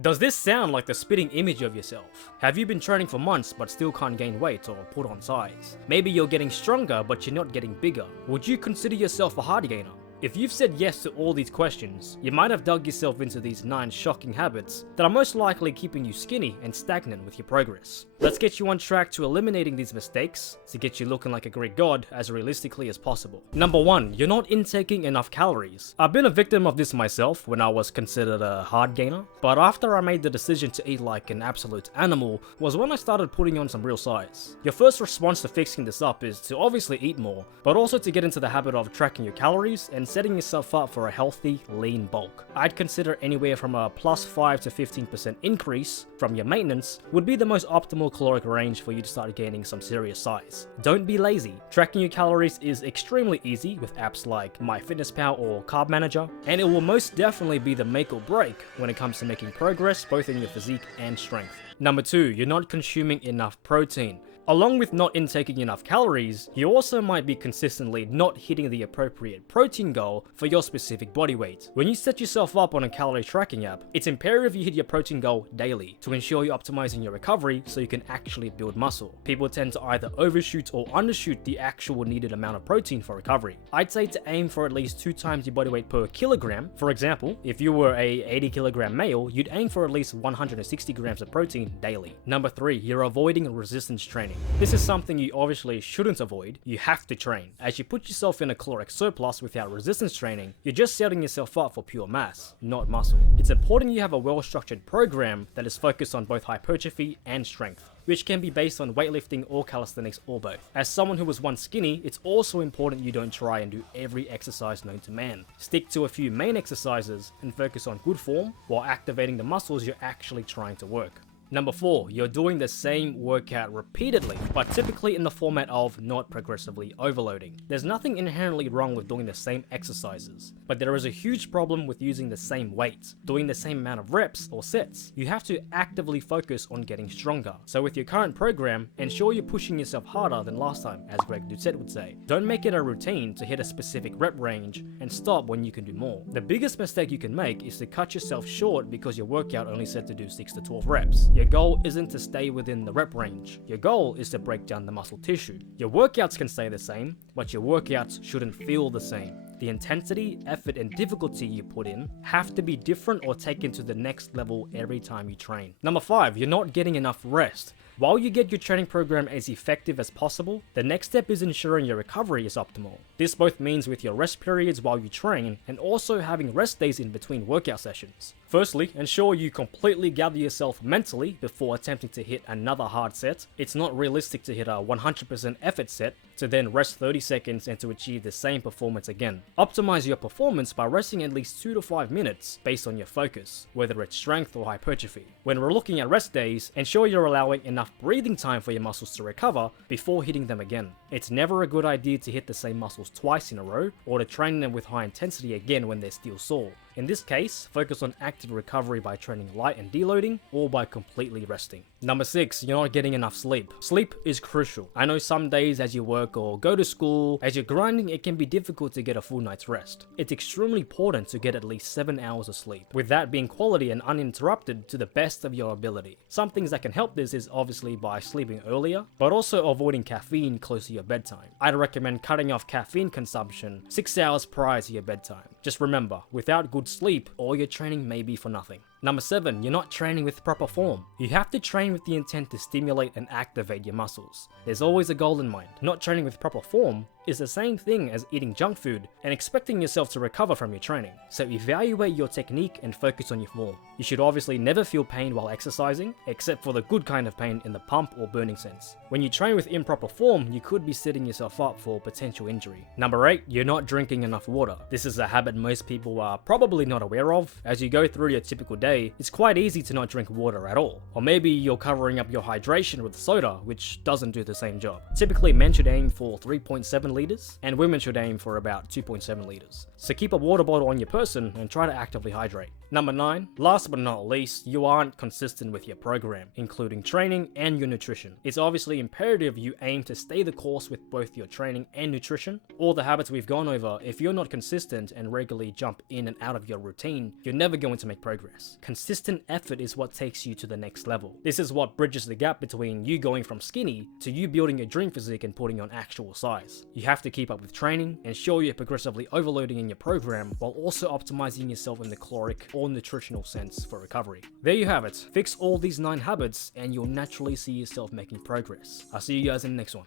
Does this sound like the spitting image of yourself? Have you been training for months but still can't gain weight or put on size? Maybe you're getting stronger but you're not getting bigger. Would you consider yourself a hard gainer? If you've said yes to all these questions, you might have dug yourself into these 9 shocking habits that are most likely keeping you skinny and stagnant with your progress. Let's get you on track to eliminating these mistakes to get you looking like a Greek god as realistically as possible. Number 1, you're not intaking enough calories. I've been a victim of this myself when I was considered a hard gainer, but after I made the decision to eat like an absolute animal was when I started putting on some real size. Your first response to fixing this up is to obviously eat more, but also to get into the habit of tracking your calories and setting yourself up for a healthy, lean bulk. I'd consider anywhere from a plus 5 to 15% increase from your maintenance would be the most optimal caloric range for you to start gaining some serious size. Don't be lazy. Tracking your calories is extremely easy with apps like MyFitnessPal or Carb Manager, and it will most definitely be the make or break when it comes to making progress both in your physique and strength. Number 2, you're not consuming enough protein. Along with not intaking enough calories, you also might be consistently not hitting the appropriate protein goal for your specific body weight. When you set yourself up on a calorie tracking app, it's imperative you hit your protein goal daily to ensure you're optimizing your recovery so you can actually build muscle. People tend to either overshoot or undershoot the actual needed amount of protein for recovery. I'd say to aim for at least 2 times your body weight per kilogram. For example, if you were a 80 kilogram male, you'd aim for at least 160 grams of protein daily. Number 3, you're avoiding resistance training. This is something you obviously shouldn't avoid. You have to train. As you put yourself in a caloric surplus without resistance training, you're just setting yourself up for pure mass, not muscle. It's important you have a well-structured program that is focused on both hypertrophy and strength, which can be based on weightlifting or calisthenics or both. As someone who was once skinny, it's also important you don't try and do every exercise known to man. Stick to a few main exercises and focus on good form while activating the muscles you're actually trying to work. Number 4, you're doing the same workout repeatedly, but typically in the format of not progressively overloading. There's nothing inherently wrong with doing the same exercises, but there is a huge problem with using the same weights, doing the same amount of reps or sets. You have to actively focus on getting stronger. So with your current program, ensure you're pushing yourself harder than last time, as Greg Doucette would say. Don't make it a routine to hit a specific rep range and stop when you can do more. The biggest mistake you can make is to cut yourself short because your workout only said to do 6 to 12 reps. Your goal isn't to stay within the rep range. Your goal is to break down the muscle tissue. Your workouts can stay the same, but your workouts shouldn't feel the same. The intensity, effort, and difficulty you put in have to be different or taken to the next level every time you train. Number 5, you're not getting enough rest. While you get your training program as effective as possible, the next step is ensuring your recovery is optimal. This both means with your rest periods while you train and also having rest days in between workout sessions. Firstly, ensure you completely gather yourself mentally before attempting to hit another hard set. It's not realistic to hit a 100% effort set, to then rest 30 seconds and to achieve the same performance again. Optimize your performance by resting at least 2 to 5 minutes based on your focus, whether it's strength or hypertrophy. When we're looking at rest days, ensure you're allowing enough breathing time for your muscles to recover before hitting them again. It's never a good idea to hit the same muscles twice in a row or to train them with high intensity again when they're still sore. In this case, focus on active recovery by training light and deloading or by completely resting. Number 6, you're not getting enough sleep. Sleep is crucial. I know some days as you work or go to school, as you're grinding, it can be difficult to get a full night's rest. It's extremely important to get at least 7 hours of sleep, with that being quality and uninterrupted to the best of your ability. Some things that can help this is obviously by sleeping earlier, but also avoiding caffeine close to your bedtime. I'd recommend cutting off caffeine consumption 6 hours prior to your bedtime. Just remember, without good sleep, all your training may be for nothing. Number 7, you're not training with proper form. You have to train with the intent to stimulate and activate your muscles. There's always a goal in mind. Not training with proper form is the same thing as eating junk food and expecting yourself to recover from your training. So evaluate your technique and focus on your form. You should obviously never feel pain while exercising, except for the good kind of pain in the pump or burning sense. When you train with improper form, you could be setting yourself up for potential injury. Number 8, you're not drinking enough water. This is a habit most people are probably not aware of. As you go through your typical day, it's quite easy to not drink water at all. Or maybe you're covering up your hydration with soda, which doesn't do the same job. Typically, men should aim for 3.7 liters, and women should aim for about 2.7 liters. So keep a water bottle on your person and try to actively hydrate. Number 9, last but not least, you aren't consistent with your program, including training and your nutrition. It's obviously imperative you aim to stay the course with both your training and nutrition. All the habits we've gone over, if you're not consistent and regularly jump in and out of your routine, you're never going to make progress. Consistent effort is what takes you to the next level. This is what bridges the gap between you going from skinny to you building a dream physique and putting on actual size. You have to keep up with training, ensure you're progressively overloading in your program, while also optimizing yourself in the caloric or nutritional sense for recovery. There you have it. Fix all these 9 habits and you'll naturally see yourself making progress. I'll see you guys in the next one.